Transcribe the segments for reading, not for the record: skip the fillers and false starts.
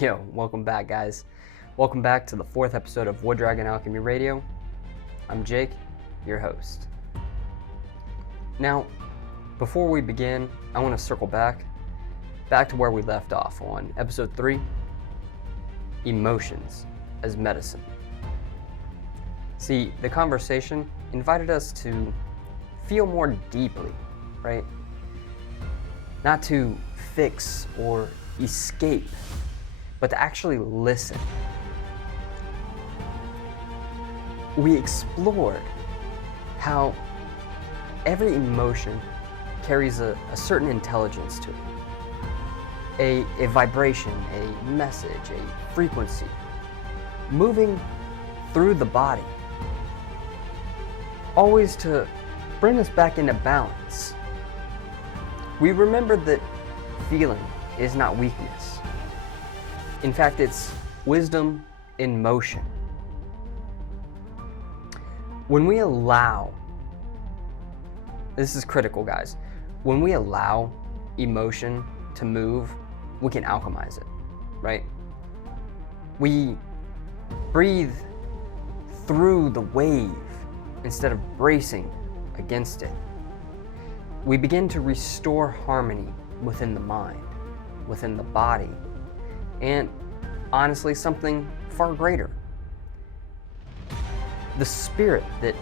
Yo, welcome back, guys. Welcome back to the fourth episode of Wood Dragon Alchemy Radio. I'm Jake, your host. Now, before we begin, I want to circle back to where we left off on episode 3, emotions as medicine. See, the conversation invited us to feel more deeply, right? Not to fix or escape, but to actually listen. We explored how every emotion carries a certain intelligence to it, a vibration, a message, a frequency, moving through the body, always to bring us back into balance. We remembered that feeling is not weakness. In fact, it's wisdom in motion. When we allow, this is critical, guys, when we allow emotion to move, we can alchemize it, right? We breathe through the wave instead of bracing against it. We begin to restore harmony within the mind, within the body, and honestly, something far greater. The spirit that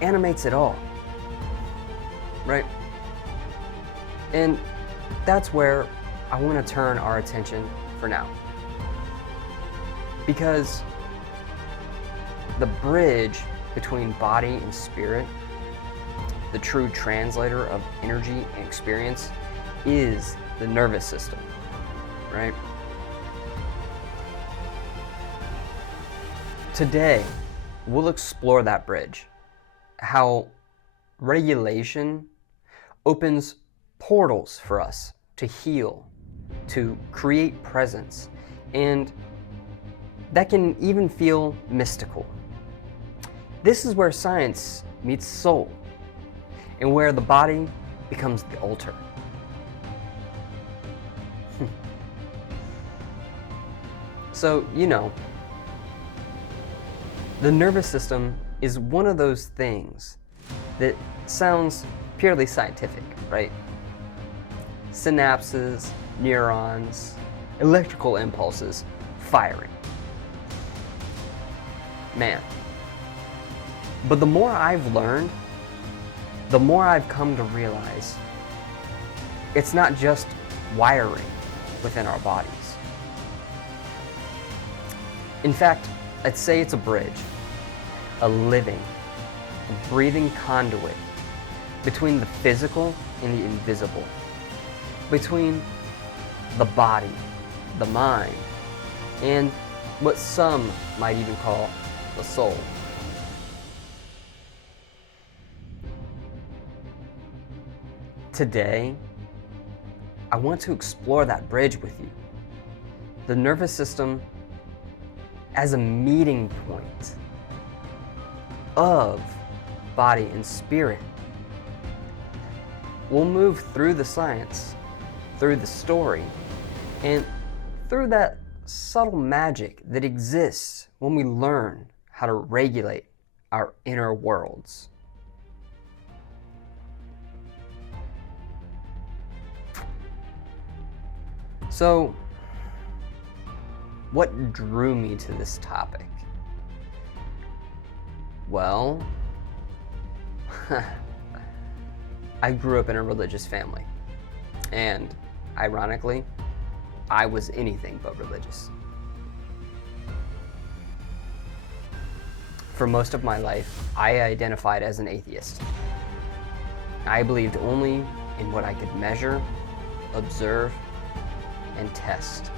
animates it all, right? And that's where I want to turn our attention for now. Because the bridge between body and spirit, the true translator of energy and experience, is the nervous system, right? Today, we'll explore that bridge, how regulation opens portals for us to heal, to create presence, and that can even feel mystical. This is where science meets soul, and where the body becomes the altar. So, the nervous system is one of those things that sounds purely scientific, right? Synapses, neurons, electrical impulses firing. Man. But the more I've learned, the more I've come to realize it's not just wiring within our bodies. In fact, I'd say it's a bridge, a living, breathing conduit between the physical and the invisible, between the body, the mind, and what some might even call the soul. Today, I want to explore that bridge with you. The nervous system as a meeting point of body and spirit. We'll move through the science, through the story, and through that subtle magic that exists when we learn how to regulate our inner worlds. So, what drew me to this topic? Well, I grew up in a religious family, and ironically, I was anything but religious. For most of my life, I identified as an atheist. I believed only in what I could measure, observe, and test.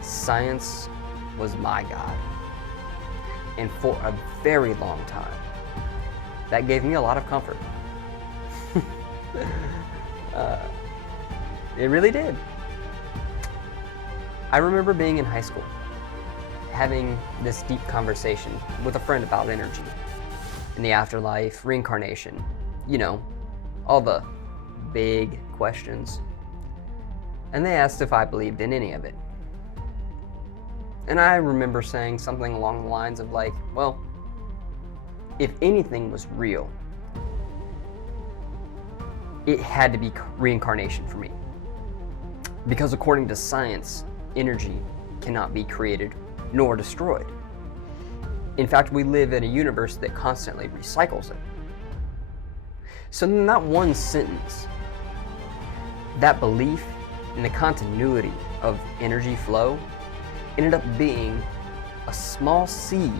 Science was my God. And for a very long time, that gave me a lot of comfort. It really did. I remember being in high school, having this deep conversation with a friend about energy, in the afterlife, reincarnation, all the big questions. and they asked if I believed in any of it. And I remember saying something along the lines of like, well, if anything was real, it had to be reincarnation for me. Because according to science, energy cannot be created nor destroyed. In fact, we live in a universe that constantly recycles it. So in that one sentence, that belief in the continuity of energy flow ended up being a small seed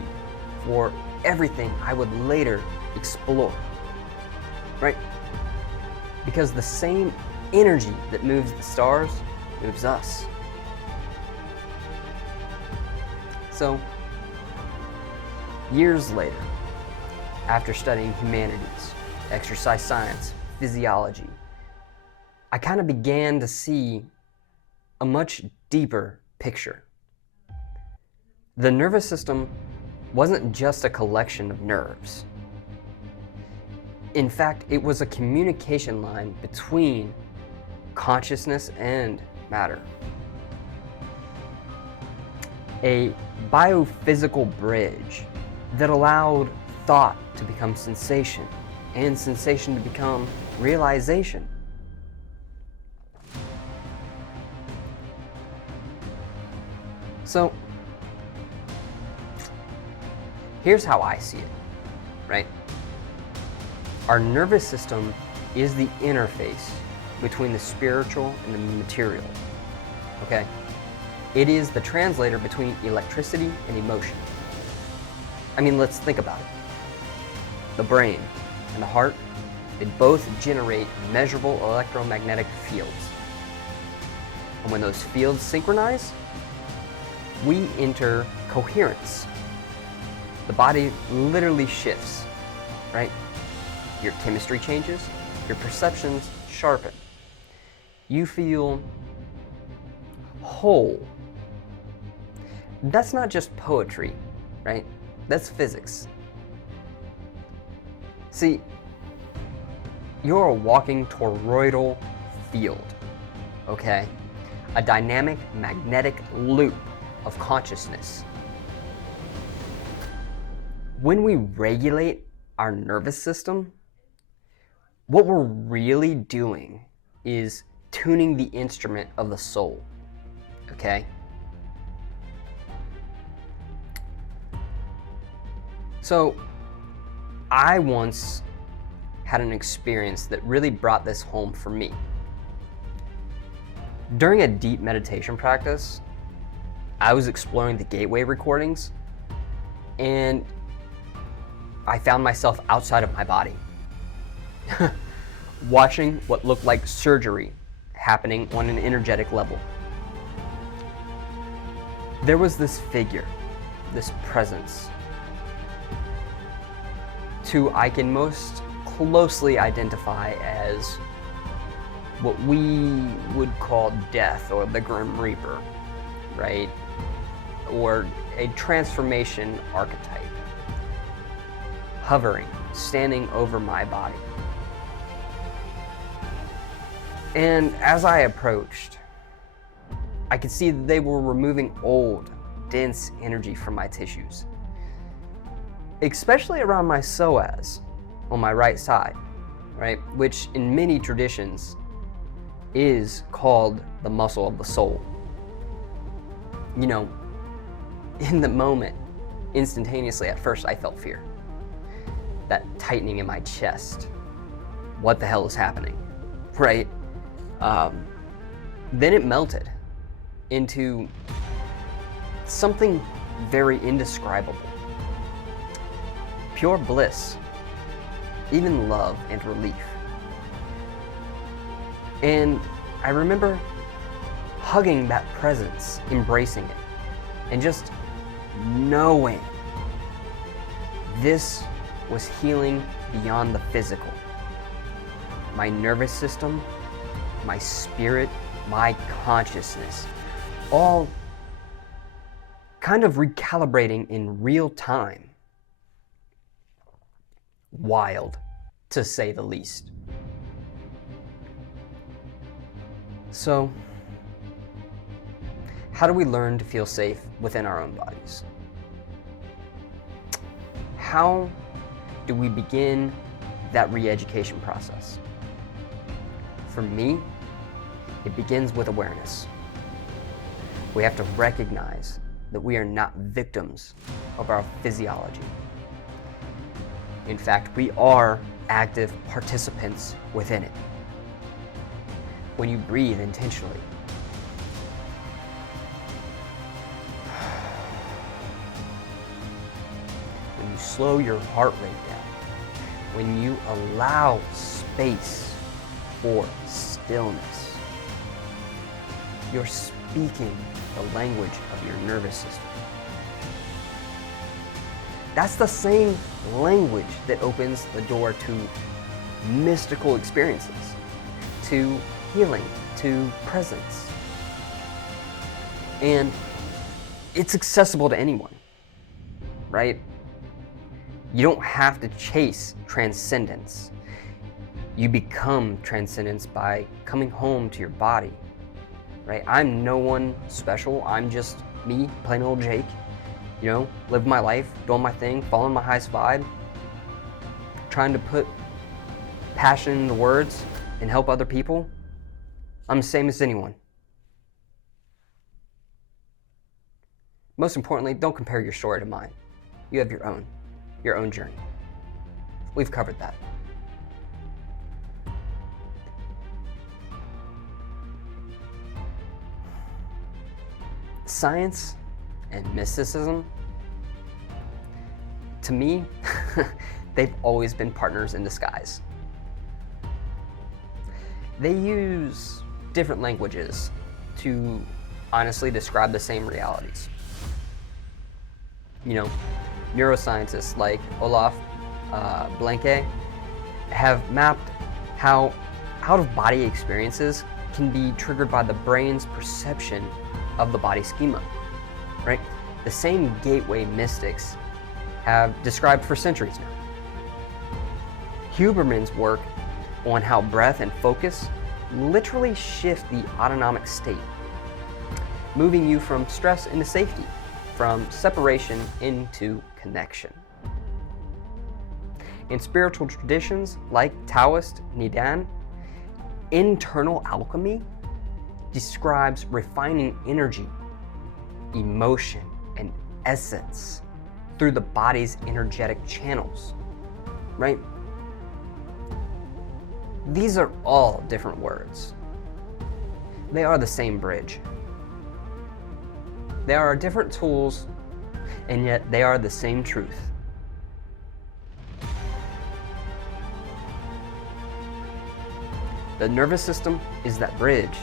for everything I would later explore, right? Because the same energy that moves the stars moves us. So, years later, after studying humanities, exercise science, physiology, I kind of began to see a much deeper picture. The nervous system wasn't just a collection of nerves. In fact, it was a communication line between consciousness and matter. A biophysical bridge that allowed thought to become sensation and sensation to become realization. So, here's how I see it, right? Our nervous system is the interface between the spiritual and the material, okay? It is the translator between electricity and emotion. I mean, let's think about it. The brain and the heart, they both generate measurable electromagnetic fields. And when those fields synchronize, we enter coherence. The body literally shifts, right? Your chemistry changes, your perceptions sharpen. You feel whole. That's not just poetry, right? That's physics. See, you're a walking toroidal field, okay? A dynamic magnetic loop of consciousness. When we regulate our nervous system, what we're really doing is tuning the instrument of the soul, okay? So, I once had an experience that really brought this home for me. During a deep meditation practice, I was exploring the gateway recordings, and I found myself outside of my body, watching what looked like surgery happening on an energetic level. There was this figure, this presence, who I can most closely identify as what we would call death or the Grim Reaper, right? Or a transformation archetype, hovering, standing over my body. And as I approached, I could see that they were removing old, dense energy from my tissues, especially around my psoas on my right side, right? Which in many traditions is called the muscle of the soul. You know, in the moment, instantaneously at first I felt fear. That tightening in my chest. What the hell is happening, right? Then it melted into something very indescribable. Pure bliss, even love and relief. And I remember hugging that presence, embracing it, and just knowing this was healing beyond the physical. My nervous system, my spirit, my consciousness, all kind of recalibrating in real time. Wild, to say the least. So, How do we learn to feel safe within our own bodies? How do we begin that re-education process? For me, it begins with awareness. We have to recognize that we are not victims of our physiology. In fact, we are active participants within it. When you breathe intentionally, when you slow your heart rate down, when you allow space for stillness, you're speaking the language of your nervous system. That's the same language that opens the door to mystical experiences, to healing, to presence. And it's accessible to anyone, right? You don't have to chase transcendence. You become transcendence by coming home to your body, right? I'm no one special. I'm just me, plain old Jake, living my life, doing my thing, following my highest vibe, trying to put passion into words and help other people. I'm the same as anyone. Most importantly, don't compare your story to mine. You have your own journey. We've covered that. Science and mysticism, to me, they've always been partners in disguise. They use different languages to honestly describe the same realities. Neuroscientists like Olaf Blanke have mapped how out-of-body experiences can be triggered by the brain's perception of the body schema, right? The same gateway mystics have described for centuries now. Huberman's work on how breath and focus literally shift the autonomic state, moving you from stress into safety, from separation into connection. In spiritual traditions like Taoist Nidan, internal alchemy describes refining energy, emotion, and essence through the body's energetic channels, right? These are all different words. They are the same bridge. They are different tools, and yet they are the same truth. The nervous system is that bridge.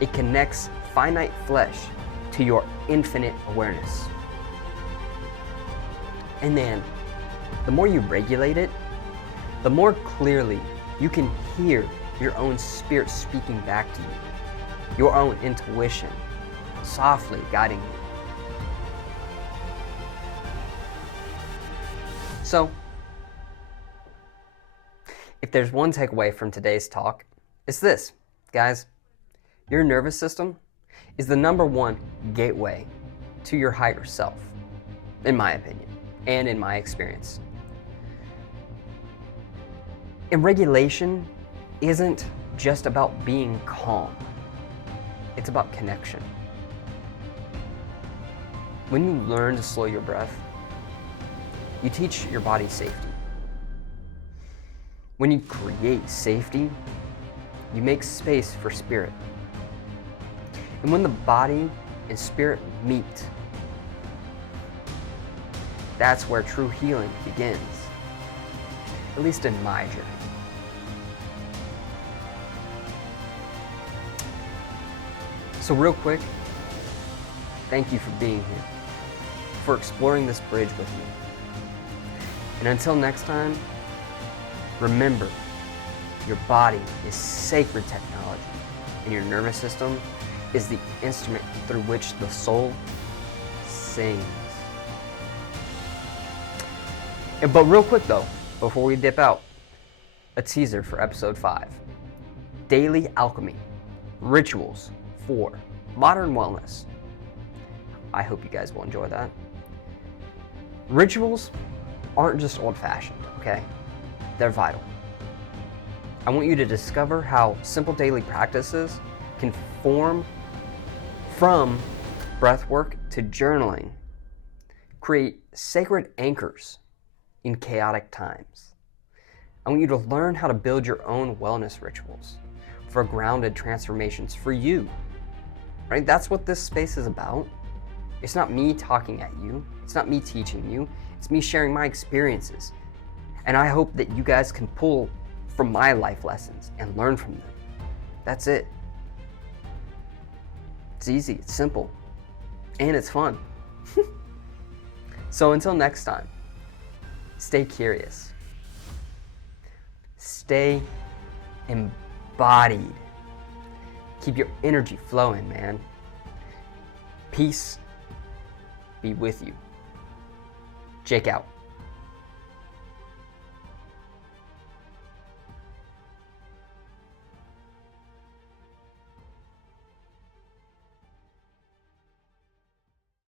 It connects finite flesh to your infinite awareness. And then, the more you regulate it, the more clearly you can hear your own spirit speaking back to you, your own intuition softly guiding you. So, if there's one takeaway from today's talk, it's this, guys. Your nervous system is the #1 gateway to your higher self, in my opinion, and in my experience. And regulation isn't just about being calm. It's about connection. When you learn to slow your breath, you teach your body safety. When you create safety, you make space for spirit. And when the body and spirit meet, that's where true healing begins, at least in my journey. So real quick, thank you for being here, for exploring this bridge with me. And until next time, remember, your body is sacred technology, and your nervous system is the instrument through which the soul sings. But real quick though, before we dip out, a teaser for episode 5. Daily alchemy, rituals for modern wellness. I hope you guys will enjoy that. Rituals aren't just old-fashioned, okay? They're vital. I want you to discover how simple daily practices can form from breath work to journaling, create sacred anchors in chaotic times. I want you to learn how to build your own wellness rituals for grounded transformations for you, right? That's what this space is about. It's not me talking at you. It's not me teaching you. It's me sharing my experiences. And I hope that you guys can pull from my life lessons and learn from them. That's it. It's easy, it's simple, and it's fun. So until next time, stay curious. Stay embodied. Keep your energy flowing, man. Peace be with you. Jake out.